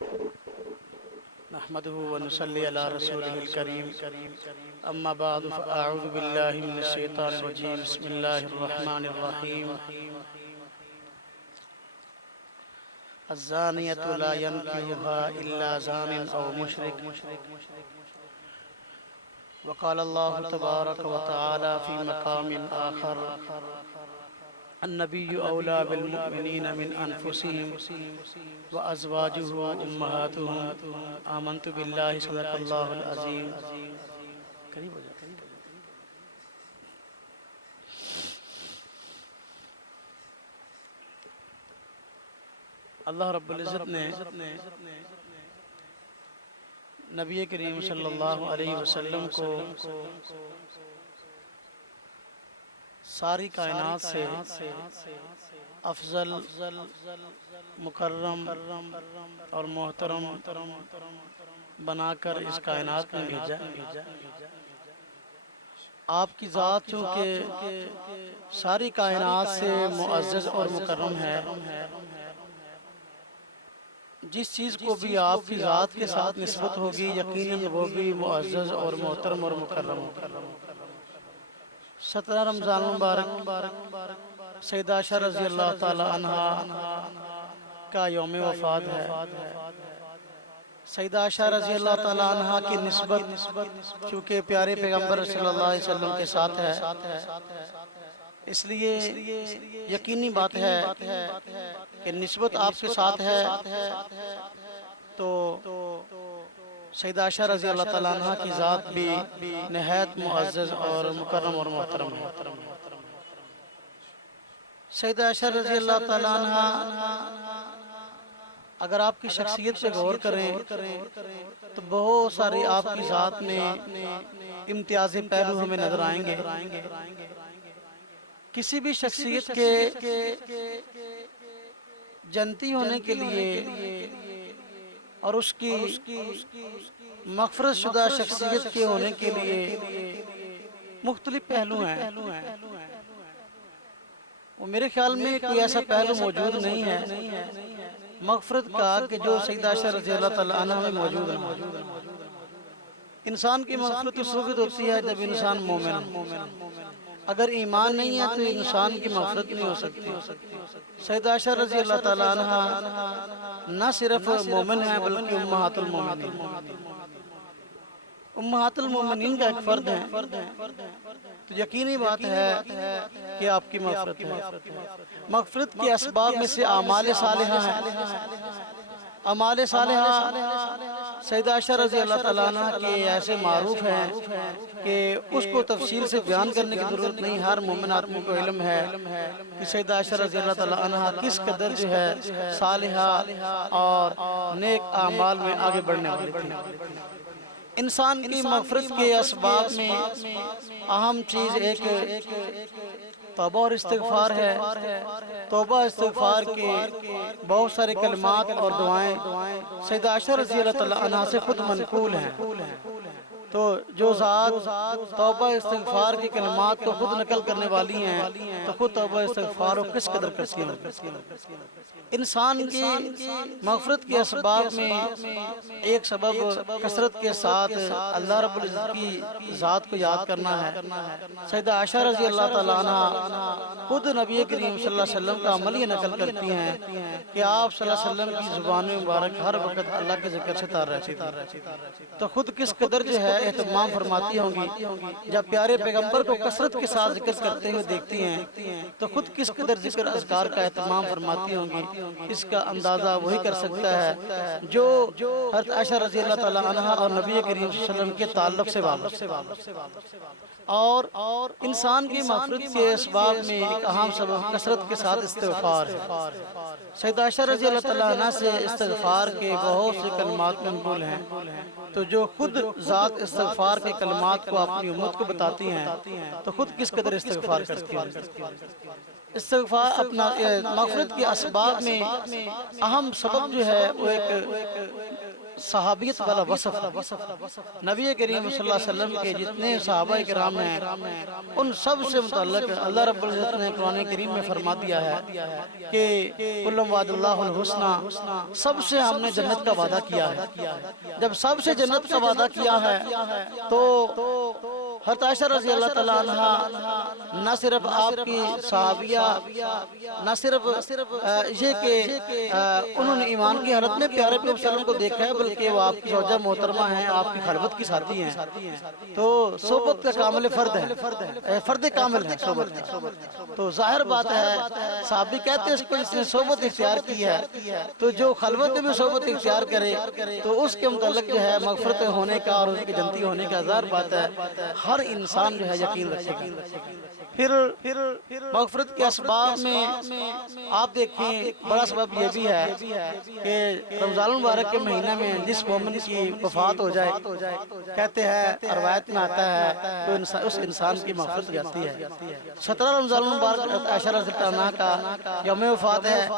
نحمده ونصلي على رسوله الكريم أما بعد فأعوذ بالله من الشيطان الرجيم بسم الله الرحمن الرحيم الزانية لا ينكحها إلا زان أو مشرك وقال الله تبارك وتعالى في مقام آخر النبي أولى بالمؤمنين من أنفسهم وأزواجه أمهاتهم آمنت بالله صدق الله العظيم. اللہ رب العزت نے نبی کریم صلی اللہ علیہ وسلم کو ساری کائنات سے افضل، مکرم اور محترم بنا کر اس کائنات میں بھیجا. آپ کی ذات چونکہ ساری کائنات سے معزز اور مکرم ہے، جس چیز کو بھی آپ کی ذات کے ساتھ نسبت ہوگی یقیناً وہ بھی معزز اور محترم اور مکرم ہوگا. 17 رمضان مبارک سیدہ عائشہ رضی اللہ تعالی عنہ کا یوم وفات ہے. سیدہ عائشہ رضی اللہ تعالی عنہ کی نسبت چونکہ پیارے پیغمبر صلی اللہ علیہ وسلم کے ساتھ ہے، اس لیے یقینی بات ہے کہ نسبت آپ کے ساتھ ہے تو سیدہ عائشہ رضی اللہ تعالیٰ عنہ کی ذات بھی نہایت معزز اور مکرم اور محترم ہے. سیدہ عائشہ رضی اللہ تعالیٰ عنہ اگر آپ کی شخصیت پہ غور کریں تو بہت ساری آپ کی ذات میں امتیازی پہلو ہمیں نظر آئیں گے. کسی بھی شخصیت کے جنتی ہونے کے لیے اور اس کی مغفرت شدہ شخصیت کے ہونے کے لیے مختلف پہلو ہیں. وہ میرے خیال میں کوئی ایسا پہلو موجود نہیں ہے مغفرت کا کہ جو سیدہ عائشہ رضی اللہ تعالیٰ عنہ میں موجود ہے. انسان کی مغفرت اس وقت ہوتی ہے جب انسان مومن ہے. اگر ایمان نہیں ہے تو انسان کی مغفرت نہیں ہو سکتی. سیدہ عائشہ رضی اللہ تعالیٰ عنہ نہ صرف مومن ہیں بلکہ امہات المومنین. امہات المومنین کا ایک فرد ہے تو یقینی بات ہے کہ آپ کی مغفرت ہے. مغفرت کے اسباب میں سے اعمال صالحہ ہیں. اعمال صالحہ سیدہ عائشہ رضی اللہ تعالیٰ عنہ کے ایسے معروف ہیں کہ اس کو تفصیل سے بیان کرنے کی ضرورت نہیں. ہر مومن آدمی کو علم ہے کہ سیدہ عائشہ رضی اللہ تعالیٰ عنہ کس قدر جو ہے صالحہ اور نیک اعمال میں آگے بڑھنے والی تھی. انسان کی مغفرت کے اسباب میں اہم چیز ایک توبہ اور استغفار ہے. توبہ استغفار کے بہت سارے کلمات اور دعائیں سیدہ عائشہ رضی اللہ تعالیٰ عنہ سے خود منقول ہیں. تو جو ذات توبہ استغفار کے کلمات کو خود نقل کرنے والی ہیں تو خود توبہ استغفار کو کس قدر کرتی ہیں. انسان کی مغفرت کے اسباب میں ایک سبب کثرت کے ساتھ اللہ رب العزت کی ذات کو یاد کرنا ہے. سیدہ عائشہ رضی اللہ تعالیٰ عنہ خود نبی کریم صلی اللہ علیہ وسلم کا عمل یہ نقل کرتی ہیں کہ آپ صلی اللہ علیہ وسلم کی زبان مبارک ہر وقت اللہ کے ذکر سے تار رہتی تھی. تو خود کس قدر جو ہے اہتمام فرماتی ہوں گی جب پیارے پیغمبر کو کثرت کے ساتھ ذکر کرتے ہوئے دیکھتی ہیں تو خود کس قدر ذکر اذکار کا اہتمام فرماتی ہوں گی. اس کا اندازہ وہی کر سکتا ہے جو حضرت عائشہ رضی اللہ تعالیٰ عنہ اور نبی کریم صلی اللہ علیہ وسلم کے تعلق سے وابستہ. اور انسان کی مغفرت کے اسباب میں ایک اہم سبب کثرت کے ساتھ استغفار ہے. سیدہ عائشہ رضی اللہ تعالیٰ عنہ سے استغفار کے بہت سے کلمات منقول ہیں. تو جو خود ذات استغفار کے کلمات کو اپنی امت کو بتاتی ہیں تو خود کس قدر استغفار کرتی ہیں. استغفار اپنا مغفرت کے اسباب میں اہم سبب جو ہے وہ ایک صحابیت والا وصف نبی کریم صلی اللہ علیہ وسلم کے جتنے صحابہ کرام ہیں ان سب سے متعلق اللہ رب العزت نے قرآن کریم میں فرما دیا ہے کہ کلم وعد اللہ الحسنى، سب سے ہم نے جنت کا وعدہ کیا ہے۔ جب سب سے جنت کا وعدہ کیا ہے تو حضرت عائشہ رضی اللہ تعالیٰ عنہ نہ صرف آپ کی صحابیہ، نہ صرف یہ کہ انہوں نے ایمان کی حالت میں پیارے پیغمبر صلی اللہ علیہ وسلم کو دیکھا ہے، بلکہ وہ آپ کی زوجہ محترمہ ہیں، آپ کی خلوت کی ساتھی ہیں، تو صحبت کا کامل فرد ہے، فرد کامل ہے صحبت۔ تو ظاہر بات ہے صحابی کہتے ہیں اس کو جس نے صحبت اختیار کی ہے، تو جو خلوت میں صحبت اختیار کرے تو اس کے متعلق جو ہے مغفرت ہونے کا اور اس کی جنتی ہونے کا ظاہر بات ہے ہر انسان جو ہے یقین رکھے گا۔ پھر مغفرت کے اسباب میں آپ دیکھیں بڑا سبب یہ بھی ہے کہ رمضان المبارک کے مہینہ میں جس مومن کی وفات ہو جائے، کہتے ہیں روایت میں آتا ہے تو اس انسان کی مغفرت ہو جاتی ہے۔ 17 رمضان المبارک عائشہ رضی اللہ عنہا کا یوم وفات ہے،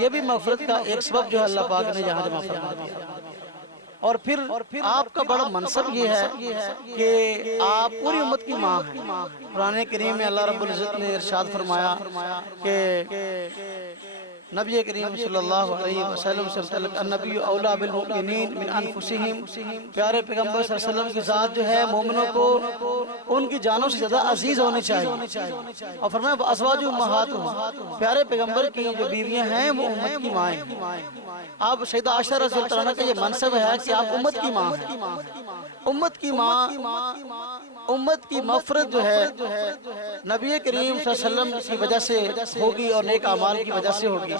یہ بھی مغفرت کا ایک سبب جو ہے اللہ پاک نے یہاں جمع فرما دیا۔ اور پھر آپ کا بڑا منصب یہ ہے کہ آپ پوری امت کی ماں ہیں۔ قرآن کریم میں اللہ رب العزت نے ارشاد فرمایا کہ نبی کریم صلی اللہ علیہ وسلم سے متعلق النبی اولا بالمؤمنین من انفسہم، پیارے پیغمبر صلی اللہ علیہ وسلم کی ذات جو ہے مومنوں کو ان کی جانوں سے زیادہ عزیز ہونے چاہیے۔ اور فرمایا ازواج امہاتہم، پیارے پیغمبر کی جو بیویاں ہیں وہ امت کی مائیں ہیں۔ آپ سیدہ عائشہ رضی اللہ عنہا کا یہ منصب ہے کہ آپ امت کی ماں ہیں۔ امت کی ماں، امت کی مغفرت جو ہے نبی کریم صلی اللہ علیہ وسلم کی وجہ سے ہوگی اور نیک اعمال کی وجہ سے ہوگی۔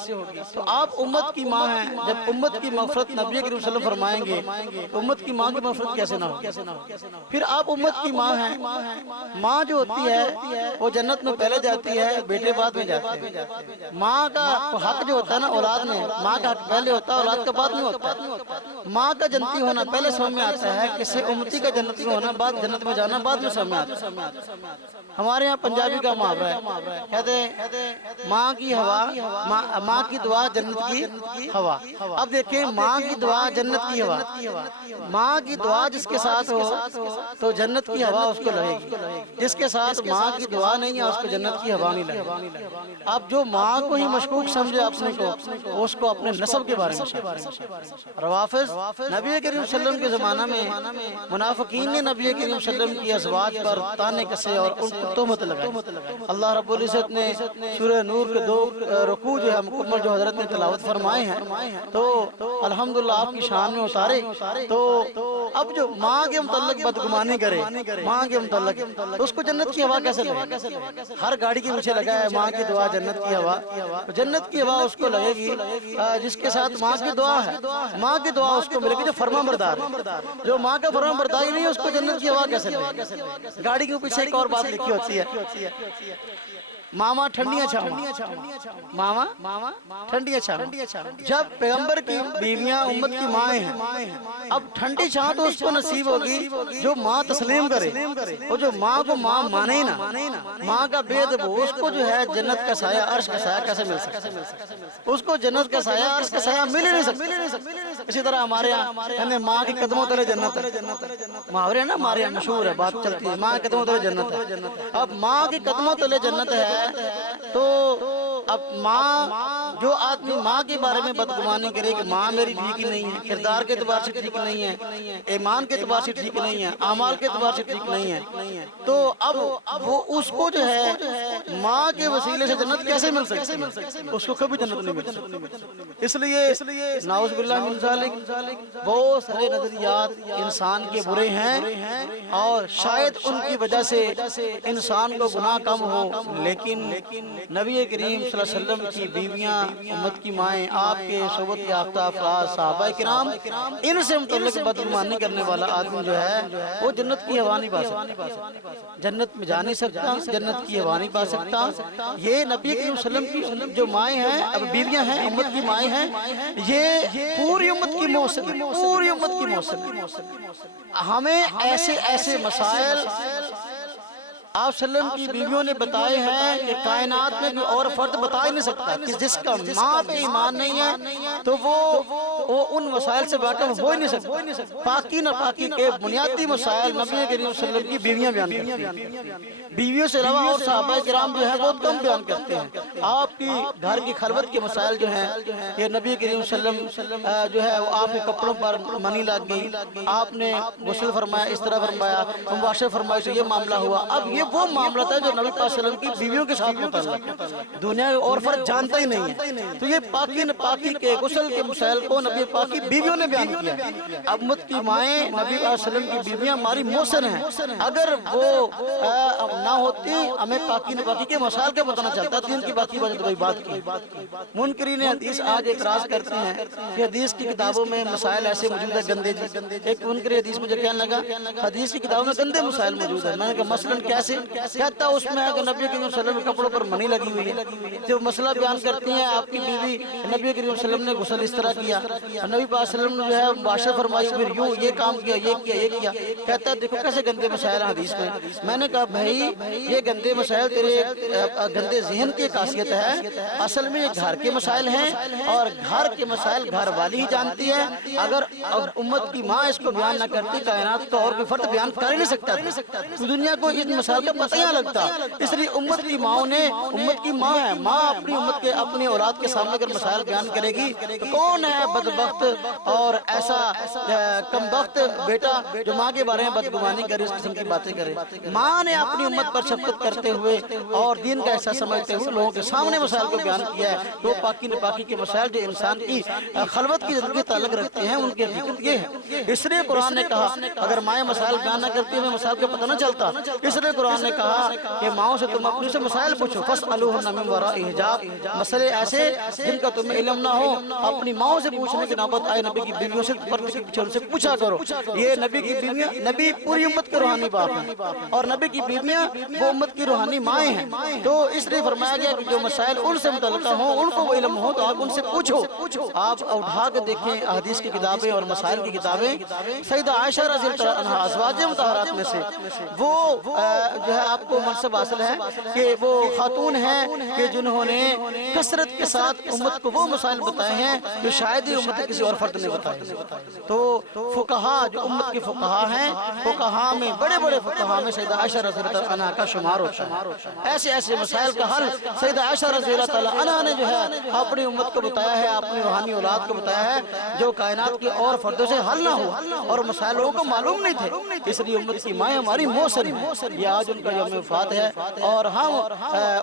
تو آپ امت کی ماں ہیں، جب امت کی مغفرت نبی کریم صلی اللہ علیہ وسلم فرمائیں گے تو امت کی ماں کی مغفرت کیسے نہ ہو؟ پھر آپ امت کی ماں ہیں، ماں جو ہوتی ہے وہ جنت میں پہلے جاتی ہے، بیٹے بعد میں جاتے ہیں۔ ماں کا حق جو ہوتا ہے نا اولاد میں، ماں کا حق پہلے ہوتا ہے، اولاد کا بعد میں ہوتا ہے۔ ماں کا جنتی ہونا پہلے سمجھ میں آتا ہے، کسی امتی کا جنتی ہونا بعد، جنت میں جانا بعد میں سمجھ میں آتا ہے۔ ہمارے یہاں پنجابی کا محاورہ ہے، کہتے ہیں ماں کی ہوا، ماں کی دعا جنت کی ہوا۔ اب دیکھیں ماں کی دعا جنت کی ہوا، ماں کی دعا جس کے ساتھ ہو تو جنت کی ہوا اس کو لگے گی، جس کے ساتھ ماں کی دعا نہیں ہے اس کو جنت کی ہوا نہیں لگے گی۔ اب جو ماں کو ہی مشکوک سمجھے اپنے کو، اس کو اپنے نسب کے بارے میں روافض، نبی کریم صلی اللہ علیہ وسلم کے زمانہ میں منافقین نے نبی کریم صلی اللہ علیہ وسلم کی ازواج پر تانے کسے اور ان کو تہمت لگائی۔ اللہ رب العزت نے سورہ نور کے 2 رکوع جو ہے مکمل جو حضرت نے تلاوت فرمائے ہیں تو الحمدللہ آپ کی شان میں اتارے۔ تو اب جو ماں کے متعلق بدگمانی کرے، ماں کے متعلق، تو اس کو جنت کی ہوا کیسے لگے؟ ہر گاڑی کے پیچھے لگا ہے ماں کی دعا جنت کی ہوا، جنت کی ہوا اس کو لگے گی جس کے ساتھ ماں کی دعا ہے، ماں کی دعا اس کو ملے گی جو فرما بردار ہے۔ جو ماں کا فرما بردار نہیں ہے اس کو جنت کی ہوا کیسے لگے گی؟ گاڑی کے پیچھے ایک اور بات لکھی ہوتی ہے، ماما ٹھنڈیاں چھاؤں، ماما ٹھنڈیاں چھاؤں۔ جب پیغمبر کی بیویاں امت کی مائیں ہیں، اب ٹھنڈی چھاؤں تو اس کو نصیب ہوگی جو ماں تسلیم کرے، اور جو ماں کو ماں مانے نا، ماں کا بے ادب ہو، اس کو جو ہے جنت کا سایہ، عرش کا سایہ کیسے مل سکتا ہے؟ اس کو جنت کا سایہ، عرش کا سایہ مل ہی نہیں سکتا۔ اسی طرح ہمارے یہاں ماں کے قدموں تلے جنت ہے، محاورے نا ہمارے یہاں مشہور ہے، بات چلتی ہے ماں کے قدموں تلے جنت ہے۔ اب ماں کے قدموں تلے جنت ہے تو اب ماں، جو آدمی ماں کے بارے میں بدگمانی کرے کہ ماں میری ٹھیک نہیں ہے، کردار کے اعتبار سے ٹھیک نہیں ہے، ایمان کے اعتبار سے ٹھیک نہیں ہے، اعمال کے اعتبار سے ٹھیک نہیں ہے، تو اب وہ اس کو جو ہے ماں کے وسیلے سے جنت کیسے مل سکتی ہے؟ اس کو کبھی جنت نہیں مل سکتی۔ اس لیے نعوذ باللہ من ذالک بہت سارے نظریات انسان کے برے ہیں اور شاید ان کی وجہ سے انسان کو گناہ کم ہو، لیکن نبی کریم صلی اللہ علیہ وسلم کی بیویاں، امت کی مائیں، آپ کے صحبت یافتہ افراد، صحابہ کرام، ان سے متعلق بدگمانی کرنے والا آدمی جو ہے وہ جنت کی ہوا نہیں پا سکتا، جنت میں جا نہیں سکتا، جنت کی ہوا نہیں پا سکتا۔ یہ نبی کریم صلی اللہ علیہ وسلم کی جو مائیں ہیں، اب بیویاں ہیں، امت کی مائیں ہیں، یہ پوری امت کی موثر، پوری امت کی موثر۔ ہمیں ایسے مسائل آپ صلی اللہ علیہ وسلم کی بیویوں نے بتائے ہیں کہ کائنات میں کوئی اور فرد بتا ہی نہیں سکتا کہ جس کا ماں پہ ایمان نہیں ہے تو وہ وہ ان مسائل سے واقف ہو ہی نہیں سکتا۔ پاکی نہ پاکی کے بنیادی مسائل نبی کریم صلی اللہ علیہ وسلم کی بیویاں بیان کرتی ہیں، بیویوں سے علاوہ اور صحابہ کرام جو ہیں بہت کم بیان کرتے ہیں۔ آپ کی گھر کی خلوت کے مسائل جو ہیں یہ نبی کریم صلی اللہ علیہ وسلم جو ہے وہ آپ کے کپڑوں پر منی لگ گئی، آپ نے غسل فرمایا، اس طرح فرمایا، مباشر فرمایا، تو یہ معاملہ ہوا۔ اب یہ وہ معاملہ تھا جو نبی پاک صلی اللہ علیہ وسلم کی بیویوں کے ساتھ متعلق ہے، دنیا اور فرد جانتا ہی نہیں ہے۔ تو یہ پاکی نہ پاکی کے غسل کے مسائل کو نبی پاک کی بیویوں نے بیان کیا۔ اب امت کی مائیں نبی پاک صلی اللہ علیہ وسلم کی بیویاں ہماری محسن ہیں، اگر وہ نہ ہوتی ہمیں پاکی نہ پاکی کے مسائل کا پتہ نہ چلتا، دین کی باقی وجہ کوئی بات کی۔ منکرین حدیث آج اعتراض کرتے ہیں کہ حدیث کی کتابوں میں مسائل ایسے موجود ہیں گندے جی۔ ایک منکر حدیث مجھے کہنے لگا حدیث کی کتابوں میں گندے مسائل موجود ہیں۔ میں نے کہا مثلاً کیسے؟ کہتا اس میں ہے کہ نبی کریم صلی اللہ علیہ وسلم کے کپڑوں پر منی لگی ہوئی ہے، جو مسئلہ بیان کرتی ہیں آپ کی بیوی نبی کریم صلی اللہ علیہ وسلم نے غسل اس طرح کیا، نبی پاک صلی اللہ علیہ وسلم نے جو ہے مباشر فرمائی، پھر یوں یہ کام کیا، یہ کیا، یہ کیا۔ کہتا ہے دیکھو کیسے گندے مسائل ہیں حدیث میں۔ میں نے کہا بھائی یہ گندے مسائل تیرے گندے ذہن کی خاصیت ہے، اصل میں یہ گھر کے مسائل ہیں، اور گھر کے مسائل گھر والی ہی جانتی ہے۔ اگر امت کی ماں اس کو بیان نہ کرتی کائنات تو اور کوئی فرد بیان کر ہی نہیں سکتا تھا، دنیا کو اس مسائل کا پتہ ہی نہ لگتا۔ اس لیے امت کی ماں نے، امت کی ماں ہے، ماں اپنی امت کے اپنی اولاد کے سامنے اگر مسائل بیان کرے گی تو کون ہے بدبخت اور ایسا کمبخت بیٹا جو ماں کے بارے میں بدگمانی کرے، اس قسم کی باتیں کرے۔ ماں نے اپنی امت پر شفقت کرتے ہوئے اور دین کا احساس سمجھتے ہوئے لوگوں کے سامنے مسائل کو بیان کیا ہے۔ تو پاکی نپاکی کے مسائل جو انسان کی خلوت کی زندگی تعلق رکھتے ہیں ان کی حقیقت یہ ہے۔ اس لیے قرآن نے کہا اگر مائیں مسائل بیان نہ کرتی ہمیں مسائل کا پتہ نہ چلتا، اس لیے قرآن نے کہا کہ ماؤں سے تم اپنے سے مسائل پوچھو، فاسألوہن من وراء حجاب، مسئلے ایسے جن کا تمہیں علم نہ ہو اپنی ماؤں سے پوچھنے کی نوبت آئے نبی کی بیویوں سے ان سے پوچھا کرو۔ یہ نبی کی بیویاں، نبی پوری امت کے روحانی باپ ہیں اور نبی کی بیویاں وہ امت کی روحانی مائیں ہیں۔ تو اس لیے فرمایا گیا کہ جو مسائل ان سے متعلقہ ہوں ان کو وہ علم ہو تو آپ ان سے پوچھو۔ آپ اٹھا کے دیکھیں احادیث کی کتابیں اور مسائل کی کتابیں، سیدہ عائشہ رضی اللہ عنہا ازواج مطہرات میں سے وہ جو ہے آپ کو منصب حاصل ہے کہ وہ خاتون ہیں کہ جنہوں نے کثرت کے ساتھ امت کو وہ مسائل بتائے ہیں جو شاید ہی امت کسی اور فرد نے بتائے۔ تو فقہا جو امت کے فقہا ہیں، فقہا میں بڑے بڑے فقہا میں سیدہ عائشہ رضی اللہ عنہا کا شمار ہوتا ہے۔ ایسے ایسے مسائل کا حل سیدہ عائشہ رضی اللہ عنہا نے جو ہے اپنی امت کو بتایا ہے، اپنی روحانی اولاد کو بتایا ہے، جو کائنات کے اور فردوں سے حل نہ ہو اور مسائل لوگوں کو معلوم نہیں تھے۔ اس لیے امت کی مائیں ہماری محسن ہیں۔ یہ آج ان کا یوم وفات ہے اور ہم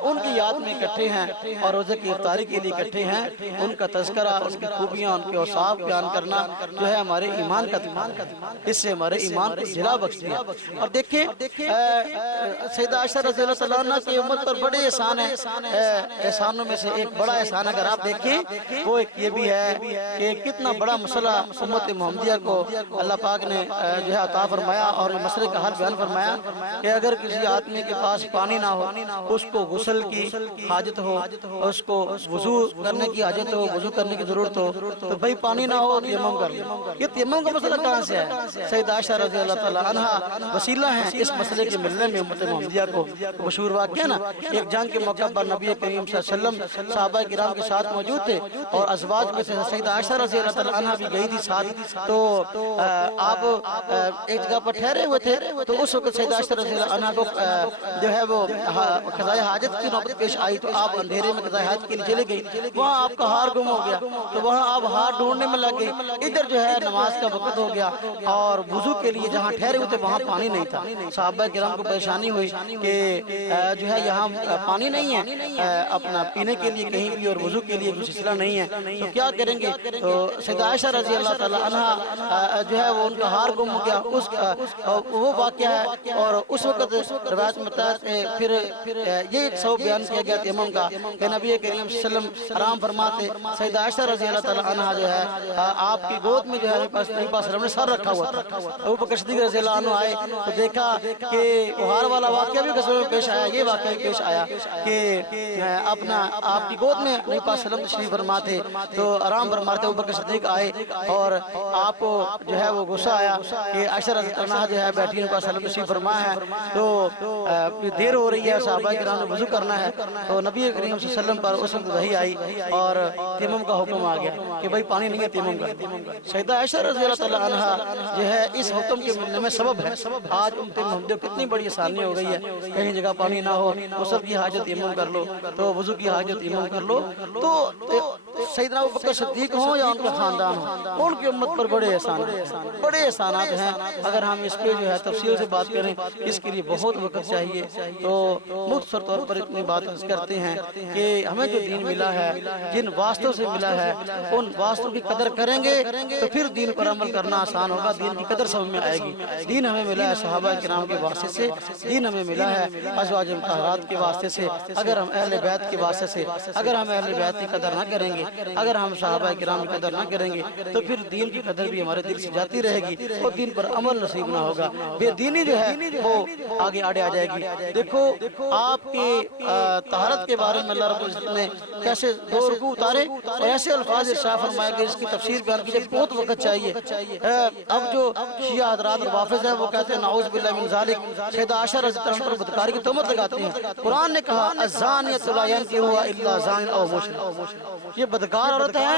ان کی یاد میں اکٹھے ہیں اور روزے کی افطاری کے لیے اکٹھے ہیں۔ ان کا تذکرہ، ان کی خوبیاں، ان کے اوصاف بیان کرنا جو ہے ہمارے ایمان کا اس سے ہمارے ایمان کو جلا بخش دیا۔ اور دیکھیں سیدہ عائشہ رضی اللہ عنہ کی امت پر بڑے احسان ہیں، احسانوں میں سے ایک بڑا احسان اگر آپ دیکھیں وہ ایک یہ بھی ہے کہ کتنا بڑا مسئلہ امت محمدیہ کو اللہ پاک نے جو ہے عطا فرمایا اور مسئلے کا حل بیان فرمایا کہ اگر کسی آدمی کے پاس پانی نہ ہو، اس کو غسل کی حاجت ہو، اس کو وضو کرنے کی حاجت ہو، وضو کرنے کی ضرورت ہو تو بھائی پانی نہ ہو تیمم کر لو۔ یہ تیمم کا مسئلہ کہاں سے ہے؟ سیدہ عائشہ رضی اللہ عنہا وسیلہ ہیں اس مسئلے کے ملنے میں امت محمدیہ کو۔ مشہور واقعہ نا، ایک جنگ کے موقع پر نبی کریم صلی اللہ علیہ وسلم صحابہ کرام کے ساتھ موجود تھے اور ازواج میں سے سیدہ عائشہ رضی اللہ عنہا بھی گئی تھی ساتھ۔ تو آپ ایک جگہ پر ٹھہرے ہوئے تھے تو اس وقت سیدہ عائشہ رضی اللہ عنہا کو جو ہے وہ قضاء حاجت کی نوبت پیش آئی تو آپ اندھیرے میں قضاء حاجت کے لیے چلے گئی۔ وہاں آپ کا ہار گم ہو گیا تو وہاں آپ ہار ڈھونڈنے میں لگ گئی۔ ادھر جو ہے نماز کا وقت ہو گیا اور وضو کے لیے جہاں ٹھہرے ہوئے تھے وہاں پانی نہیں تھا۔ صحابہ کرام کو پریشانی ہوئی کہ جو ہے یہاں پانی نہیں ہے اپنا پینے کے لیے کہیں بھی اور وضو کے لیے کچھ سلسلہ نہیں ہے تو کیا کریں گے؟ تو سیدہ عائشہ رضی اللہ تعالی عنہا جو ہے وہ ان کا ہار گم ہو گیا، اس وہ واقعہ ہے۔ اور اس وقت روایت مطابق پھر یہ ایک سبب بیان کیا گیا تیمم کا کہ نبی کریم صلی اللہ علیہ وسلم آرام فرماتے، سیدہ عائشہ رضی اللہ تعالی عنہا جو ہے آپ کی گود میں جو ہے نبی پاک نے سر رکھا ہوا تھا۔ ابو بکر صدیق رضی اللہ عنہ آئے تو دیکھا کہ ہار والا واقعہ بھی قصے میں پیش آیا، یہ واقعہ بھی پیش آیا کہ اپنا آپ کی گود میں نبی پاک صلی اللہ علیہ وسلم تشریف فرما تھے تو آرام فرماتے ابو بکر صدیق آئے اور آپ کو جو ہے وہ غصہ آیا کہ عائشہ رضی اللہ عنہا جو ہے بیٹھی نبی پاک صلی اللہ علیہ وسلم تشریف فرما ہے تو دیر ہو رہی ہے، صحابہ کرام نے وضو کرنا ہے تو نبی کریم صلی اللہ علیہ وسلم پر اس وقت وحی آئی اور تیمم کا حکم آ گیا کہ بھائی پانی نہیں ہے تیمم کر۔ سیدہ عائشہ رضی اللہ تعالیٰ عنہ جو ہے اس حکم کے ملنے میں سبب ہے۔ آج امت محمد کتنی بڑی آسانی ہو گئی ہے، کہیں جگہ پانی نہ ہو غسل کی حاجت تیمم کر لو، تو وضو کی حاجت تیمم کر لو، تو سیدنا ابوبکر صدیق ہوں یا ان کا خاندان ہو، ان کی امت پر بڑے احسانات ہیں۔ اگر ہم اس پہ جو ہے تفصیل سے بات کریں، اس کے لیے بہت وقت چاہیے، تو مختصر طور پر اتنی بات کرتے ہیں کہ ہمیں جو دین ملا ہے، جن واسطوں سے ملا ہے، ان واسطوں کی قدر کریں گے تو پھر دین پر عمل کرنا آسان ہوگا، دین کی قدر سمجھ میں آئے گی۔ دین ہمیں ملا ہے صحابہ کرام کے واسطے سے، دین ہمیں ملا ہے ازواج مطہرات کے واسطے سے۔ اگر ہم اہل بیت کے واسطے سے، اگر ہم اہل بیت کی قدر نہ کریں گے، اگر ہم صحابہ کرام کی قدر نہ کریں گے، تو پھر دین کی قدر بھی ہمارے دل سے جاتی رہے گی اور دین پر عمل نصیب نہ ہوگا، بے دینی جو ہے وہ آگے آ جائے گی۔ دیکھو آپ کی طہارت کے بارے میں اللہ رب العزت نے کیسے دو رکوع اتارے اور ایسے الفاظ ارشاد فرمائے کہ اس کی تفسیر بیان کی جائے، بہت وقت چاہیے۔ اب جو شیعہ حضرات اور وافظ ہیں وہ کہتے ہیں نعوذ باللہ من ذالک، سیدہ عائشہ رضی اللہ عنہا پر بدکاری کی تہمت لگاتے ہیں۔ قرآن نے کہا الزانیۃ لا ینکحها الا زان او مشرک، یہ بدکار عورت ہے،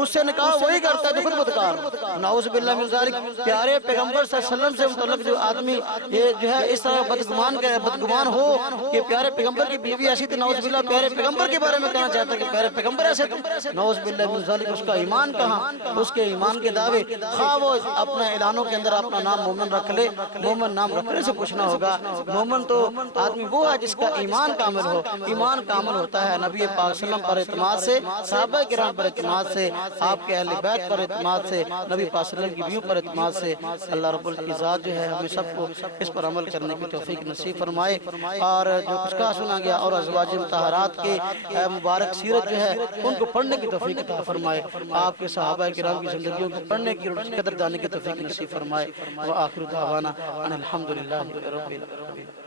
اس سے نکاح وہی کرتا ہے جو خود بدکار۔ نعوذ باللہ من ذالک، پیارے پیغمبر صلی اللہ علیہ وسلم سے متعلق جو آدمی یہ جو ہے اس طرح بدگمان ہو کہ پیارے پیغمبر کی بیوی ایسی تھی، نعوذ باللہ پیارے پیغمبر کے بارے میں کہنا چاہتا ہے کہ پیارے پیغمبر ایسے تھے، نعوذ باللہ من ذالک، اس کا ایمان کہاں، اس کے ایمان کے دعوے، خواہ وہ اپنے اعلانوں کے اندر اپنا نام مومن رکھ لے، مومن نام رکھنے سے کچھ نہ ہوگا۔ مومن تو آدمی وہ ہے جس کا ایمان کامل ہو، ایمان کامل ہوتا ہے نبی پاک صلی اللہ علیہ وسلم پر اعتماد سے، صحابہ کرام پر اعتماد سے، آپ کے اہل بیت پر اعتماد سے، نبی پاک صلی اللہ علیہ وسلم کی بیویوں پر اعتماد سے۔ اللہ رب العزت کی ذات جو ہے ہمیں سب کو اس پر عمل کرنے کی توفیق نصیب فرمائے، اور جو کچھ کہا سنا گیا اور ازواج مطہرات کی مبارک سیرت جو ہے ان کو پڑھنے کی توفیق عطا فرمائے، آپ کے صحابہ کرام کی زندگیوں کو پڑھنے کی اور قدر دانے کی توفیق نصیب فرمائے۔ وآخر دعوانا ان الحمدللہ رب العالمین۔